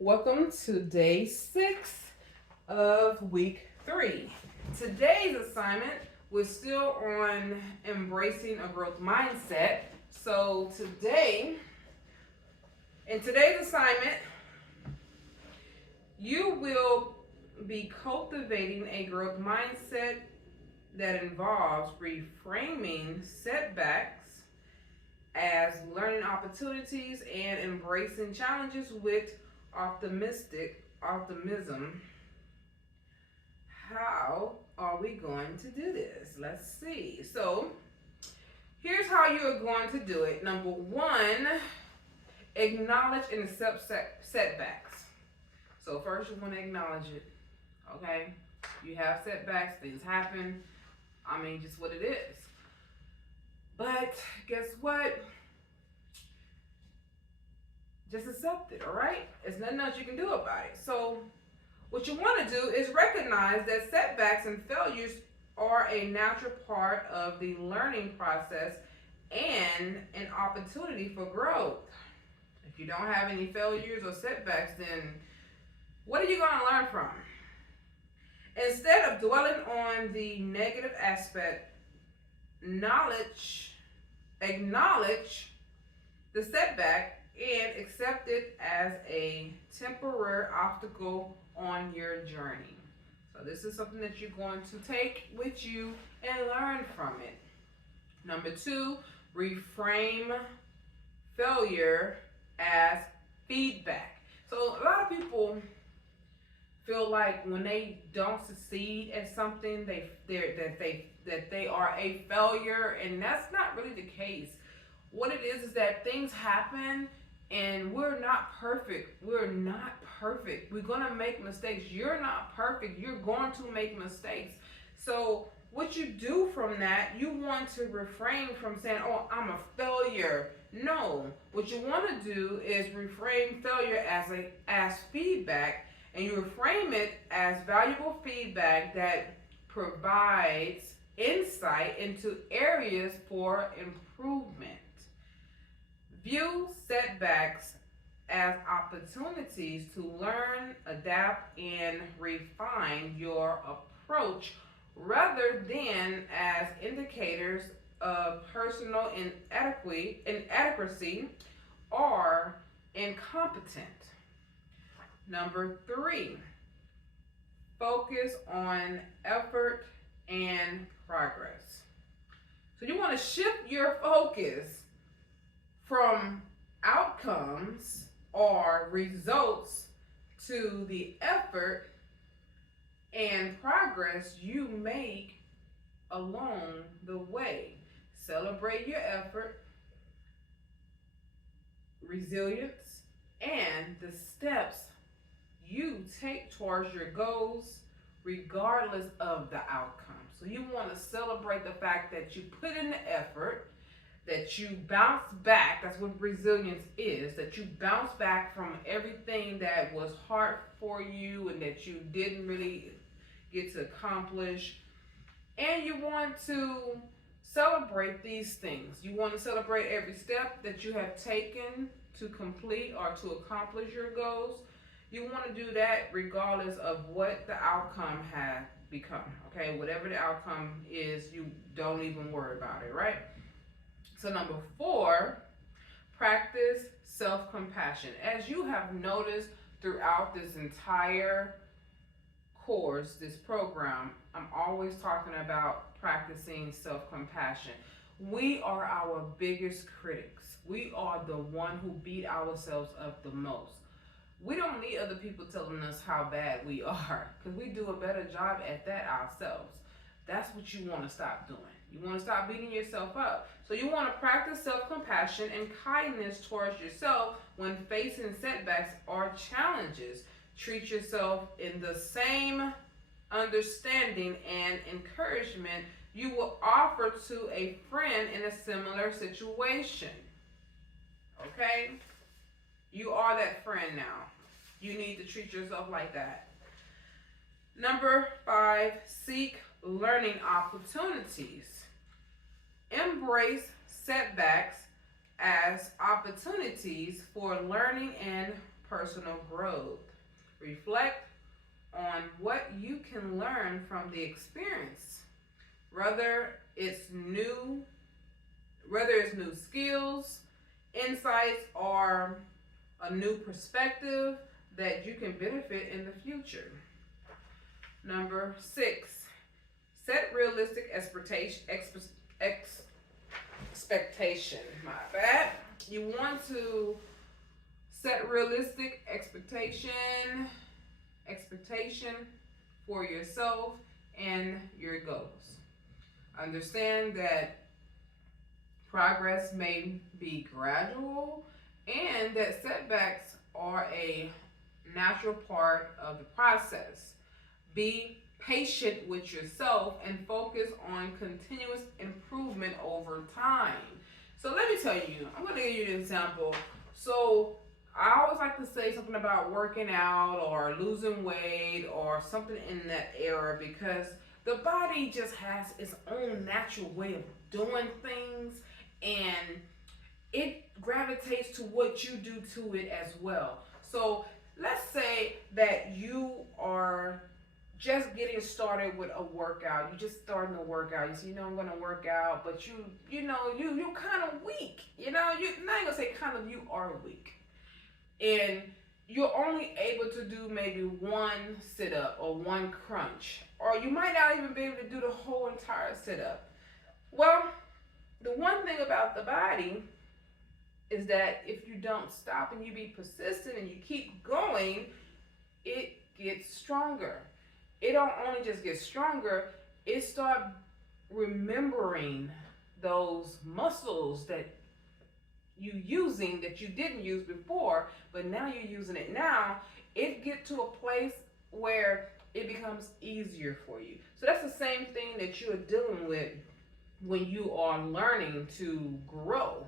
Welcome to day 6 of week 3. Today's assignment was still on embracing a growth mindset. So in today's assignment, you will be cultivating a growth mindset that involves reframing setbacks as learning opportunities and embracing challenges with optimism. How are we going to do this? Let's see. So, here's how you are going to do it. Number 1, acknowledge and accept setbacks. So, first you want to acknowledge it. Okay? You have setbacks, things happen. Just what it is. But guess what? Just accept it, all right? There's nothing else you can do about it. So, what you want to do is recognize that setbacks and failures are a natural part of the learning process and an opportunity for growth. If you don't have any failures or setbacks, then what are you going to learn from? Instead of dwelling on the negative aspect, acknowledge the setback and accept it as a temporary obstacle on your journey. So this is something that you're going to take with you and learn from it. Number 2, reframe failure as feedback. So a lot of people feel like when they don't succeed at something, that they are a failure, and that's not really the case. What it is that things happen, and we're not perfect. We're not perfect. We're gonna make mistakes. You're not perfect. You're going to make mistakes. So what you do from that, you want to refrain from saying, "Oh, I'm a failure." No, what you want to do is reframe failure as feedback. And you reframe it as valuable feedback that provides insight into areas for improvement. View setbacks as opportunities to learn, adapt, and refine your approach rather than as indicators of personal inadequacy or incompetence. Number 3, focus on effort and progress. So you want to shift your focus from outcomes or results to the effort and progress you make along the way. Celebrate your effort, resilience, and the steps you take towards your goals regardless of the outcome. So you want to celebrate the fact that you put in the effort, that you bounce back. That's what resilience is, that you bounce back from everything that was hard for you and that you didn't really get to accomplish. And you want to celebrate these things. You want to celebrate every step that you have taken to complete or to accomplish your goals. You want to do that regardless of what the outcome has become. Okay, whatever the outcome is, you don't even worry about it, right? So number 4, practice self-compassion. As you have noticed throughout this entire course, this program, I'm always talking about practicing self-compassion. We are our biggest critics. We are the one who beat ourselves up the most. We don't need other people telling us how bad we are, because we do a better job at that ourselves. That's what you want to stop doing. You want to stop beating yourself up. So you want to practice self-compassion and kindness towards yourself when facing setbacks or challenges. Treat yourself in the same understanding and encouragement you will offer to a friend in a similar situation. Okay? You are that friend now. You need to treat yourself like that. Number 5, seek learning opportunities. Embrace setbacks as opportunities for learning and personal growth. Reflect on what you can learn from the experience. Whether it's new, whether it's new skills, insights, or a new perspective that you can benefit in the future. Number 6, set realistic expectation. My bad. You want to set realistic expectation for yourself and your goals. Understand that progress may be gradual and that setbacks are a natural part of the process. Be patient with yourself and focus on continuous improvement over time. So let me tell you, I'm going to give you an example. So I always like to say something about working out or losing weight or something in that era, because the body just has its own natural way of doing things, and it gravitates to what you do to it as well. So let's say that you are just getting started with a workout. You're just starting to work out. You say, I'm gonna work out, but you're kind of weak. You're not gonna say kind of, you are weak, and you're only able to do maybe one sit up or one crunch, or you might not even be able to do the whole entire sit up. Well, the one thing about the body is that if you don't stop and you be persistent and you keep going, it gets stronger. It don't only just get stronger, it start remembering those muscles that you using that you didn't use before, but now you're using it now. It get to a place where it becomes easier for you. So that's the same thing that you're dealing with when you are learning to grow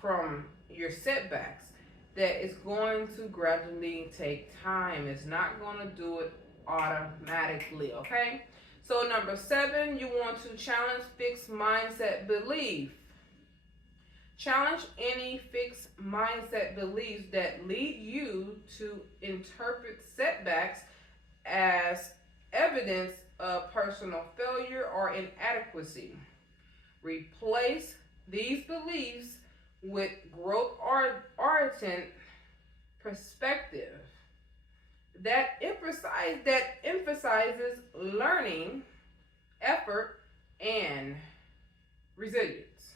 from your setbacks. That it's going to gradually take time. It's not going to do it automatically, okay? So number 7, you want to challenge fixed mindset belief. Challenge any fixed mindset beliefs that lead you to interpret setbacks as evidence of personal failure or inadequacy. Replace these beliefs with growth-oriented perspective that emphasizes learning, effort, and resilience.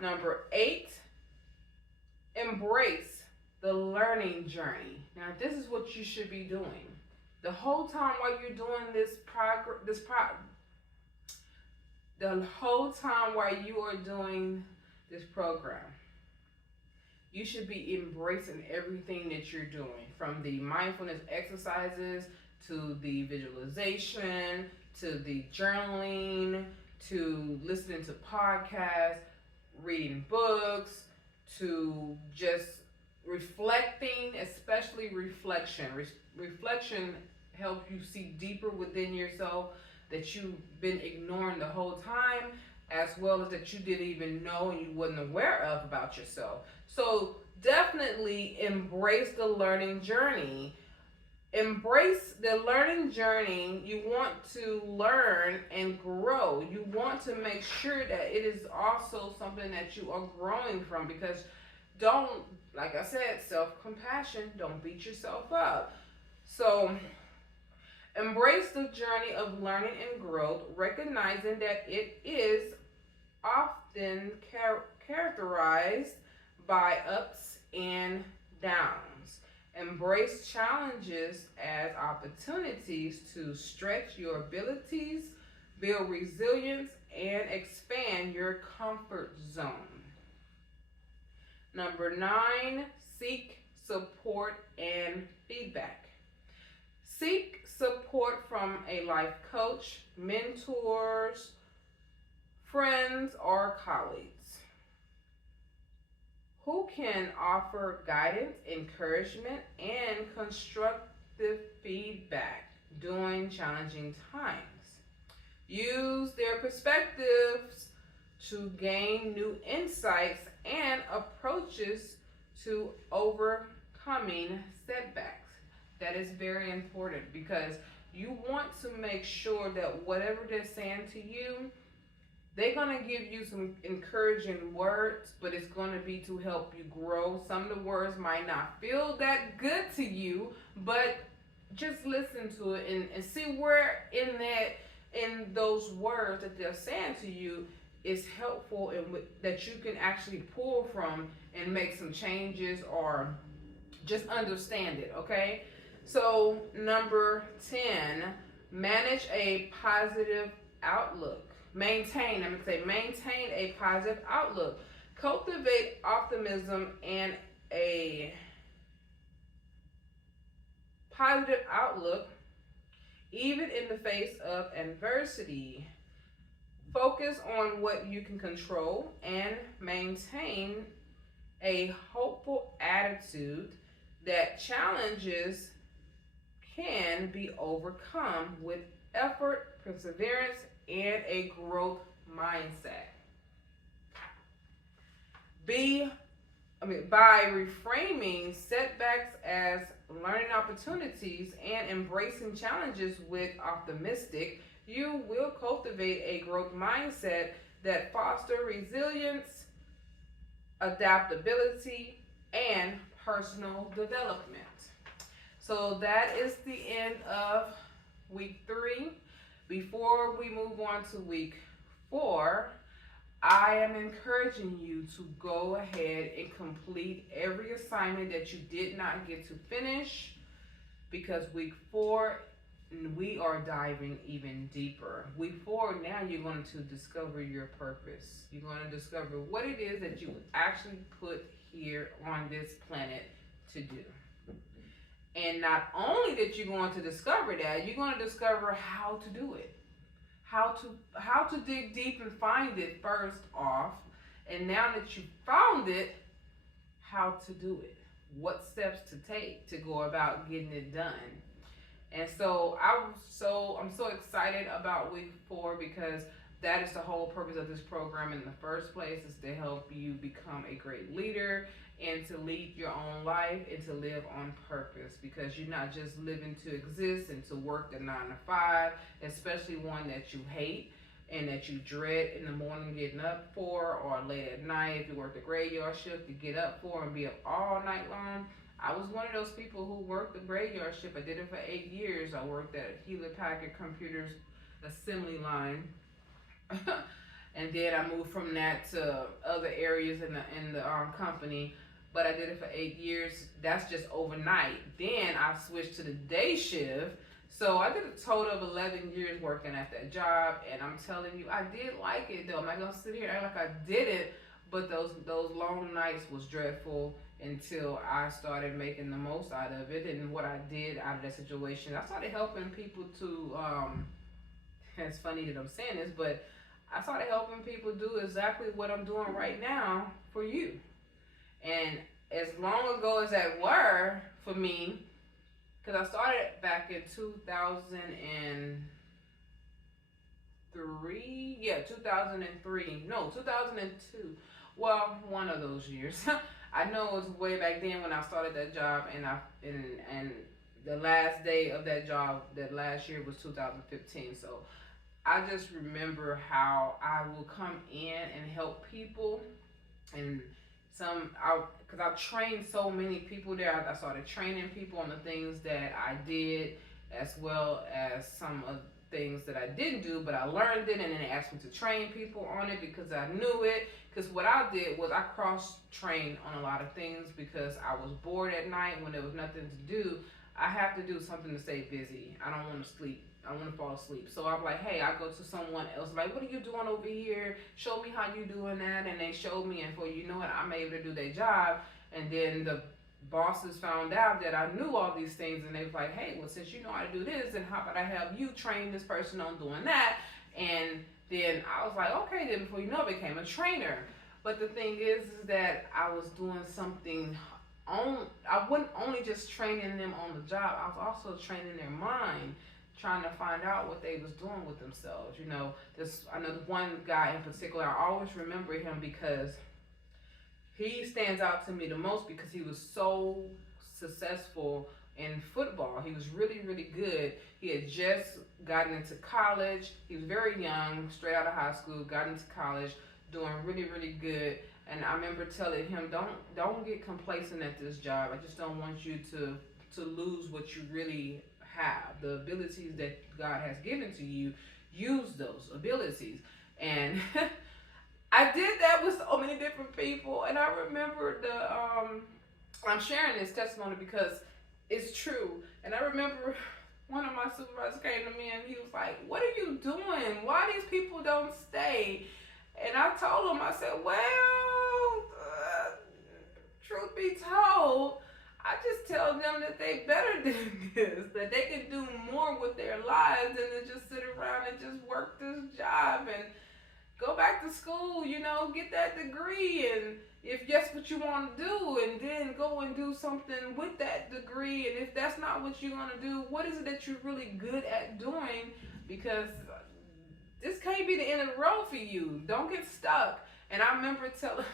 Number 8, embrace the learning journey. Now, this is what you should be doing the whole time while you're doing the whole time while you are doing this program. You should be embracing everything that you're doing, from the mindfulness exercises to the visualization to the journaling to listening to podcasts, reading books, to just reflecting, especially reflection. Reflection helps you see deeper within yourself that you've been ignoring the whole time, as well as that you didn't even know and you wasn't aware of about yourself. So definitely embrace the learning journey. Embrace the learning journey. You want to learn and grow. You want to make sure that it is also something that you are growing from, because don't, like I said, self-compassion, don't beat yourself up. So embrace the journey of learning and growth, recognizing that it is often characterized by ups and downs. Embrace challenges as opportunities to stretch your abilities, build resilience, and expand your comfort zone. Number 9, seek support and feedback. Seek support from a life coach, mentors, friends, or colleagues who can offer guidance, encouragement, and constructive feedback during challenging times. Use their perspectives to gain new insights and approaches to overcome overcoming setbacks. That is very important because you want to make sure that whatever they're saying to you, they're going to give you some encouraging words, but it's going to be to help you grow. Some of the words might not feel that good to you, but just listen to it and see where in those words that they're saying to you is helpful and that you can actually pull from and make some changes or just understand it, okay? So, number 10, manage a positive outlook. Maintain a positive outlook. Cultivate optimism and a positive outlook even in the face of adversity. Focus on what you can control and maintain a hopeful attitude that challenges can be overcome with effort, perseverance, and a growth mindset. By reframing setbacks as learning opportunities and embracing challenges with optimistic, you will cultivate a growth mindset that fosters resilience, adaptability, and personal development. So that is the end of week 3. Before we move on to week 4, I am encouraging you to go ahead and complete every assignment that you did not get to finish because week 4 we are diving even deeper. Week 4, now you're going to discover your purpose. You're going to discover what it is that you actually put here on this planet to do. And not only that you're going to discover that, you're going to discover how to do it. How to dig deep and find it first off. And now that you found it, how to do it. What steps to take to go about getting it done. And so I'm so excited about week 4 because that is the whole purpose of this program in the first place, is to help you become a great leader and to lead your own life and to live on purpose, because you're not just living to exist and to work the 9 to 5, especially one that you hate and that you dread in the morning getting up for, or late at night if you work the graveyard shift to get up for and be up all night long. I was one of those people who worked the graveyard shift. I did it for 8 years. I worked at Hewlett Packard Computers assembly line. And then I moved from that to other areas in the company. But I did it for 8 years. That's just overnight. Then I switched to the day shift. So I did a total of 11 years working at that job. And I'm telling you, I did like it though. I'm not going to sit here and act like I did it. But those long nights was dreadful until I started making the most out of it. And what I did out of that situation, I started helping people to, it's funny that I'm saying this, but I started helping people do exactly what I'm doing right now for you. And as long ago as that were for me, because I started back in 2003. Yeah, 2003. No, 2002. Well, one of those years. I know it was way back then when I started that job, and the last day of that job, that last year, was 2015. So I just remember how I will come in and help people, and because I trained so many people there. I started training people on the things that I did, as well as some of things that I didn't do, but I learned it, and then they asked me to train people on it because I knew it. Because what I did was I cross-trained on a lot of things because I was bored at night when there was nothing to do. I have to do something to stay busy. I don't want to sleep. I want to fall asleep. So I'm like, hey, I go to someone else, like, what are you doing over here? Show me how you doing that. And they showed me, and for you know what, I'm able to do their job. And then the bosses found out that I knew all these things, and they was like, hey, well, since you know how to do this, then how about I have you train this person on doing that? And then I was like, okay, then before you know it, I became a trainer. But the thing is that I was doing something I wasn't only just training them on the job, I was also training their mind, trying to find out what they was doing with themselves. You know, I know one guy in particular, I always remember him because he stands out to me the most because he was so successful in football. He was really, really good. He had just gotten into college. He was very young, straight out of high school, got into college, doing really, really good. And I remember telling him, don't get complacent at this job. I just don't want you to lose what you really have. The abilities that God has given to you, use those abilities. And I did that with so many different people. And I remember I'm sharing this testimony because it's true. And I remember one of my supervisors came to me and he was like, "What are you doing? Why these people don't stay?" And I told him, I said, "Well, truth be told, I just tell them that they better than this, that they can do more with their lives than to just sit around and just work this job and go back to school, get that degree, and if that's what you want to do, and then go and do something with that degree, and if that's not what you want to do, what is it that you're really good at doing? Because this can't be the end of the road for you. Don't get stuck." And I remember telling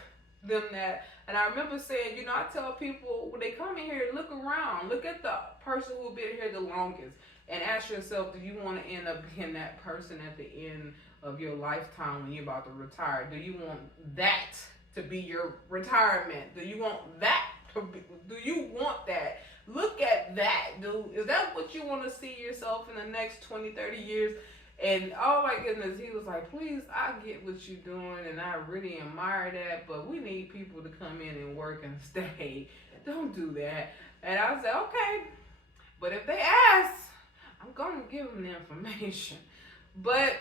them that, and I remember saying, I tell people when they come in here, look around, look at the person who's been here the longest, and ask yourself, do you want to end up being that person at the end of your lifetime when you're about to retire? Do you want that to be your retirement? Do you want that to be, do you want that? Look at that. Is that what you want to see yourself in the next 20, 30 years? And oh my goodness, he was like, "Please, I get what you're doing and I really admire that, but we need people to come in and work and stay. Don't do that." And I said, "Okay, but if they ask, I'm going to give them the information." But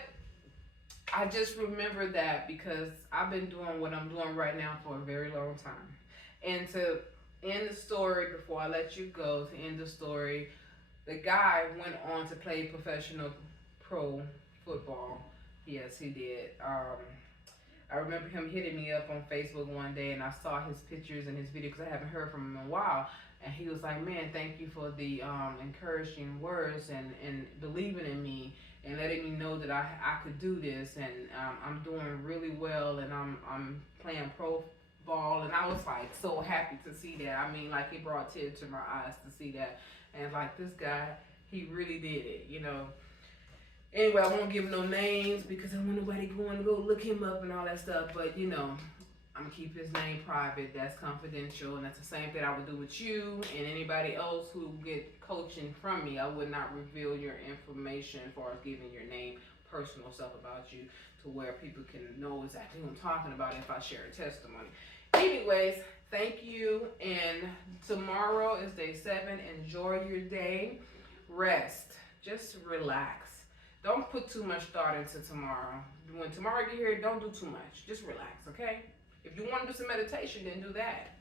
I just remember that because I've been doing what I'm doing right now for a very long time. And to end the story, before I let you go, to end the story, the guy went on to play professional pro football. Yes, he did. I remember him hitting me up on Facebook one day, and I saw his pictures and his video because I haven't heard from him in a while. And he was like, "Man, thank you for the encouraging words and believing in me and letting me know that I could do this. And I'm doing really well, and I'm playing pro ball." And I was like so happy to see that. I mean, like, it brought tears to my eyes to see that. And like, this guy, he really did it. Anyway, I won't give no names because I don't want nobody going to go look him up and all that stuff. But I'm gonna keep his name private. That's confidential, and that's the same thing I would do with you and anybody else who get coaching from me. I would not reveal your information as far as giving your name, personal stuff about you, to where people can know exactly who I'm talking about if I share a testimony. Anyways, thank you, and tomorrow is day 7. Enjoy your day. Rest. Just relax. Don't put too much thought into tomorrow. When tomorrow get here, don't do too much. Just relax, okay? If you want to do some meditation, then do that.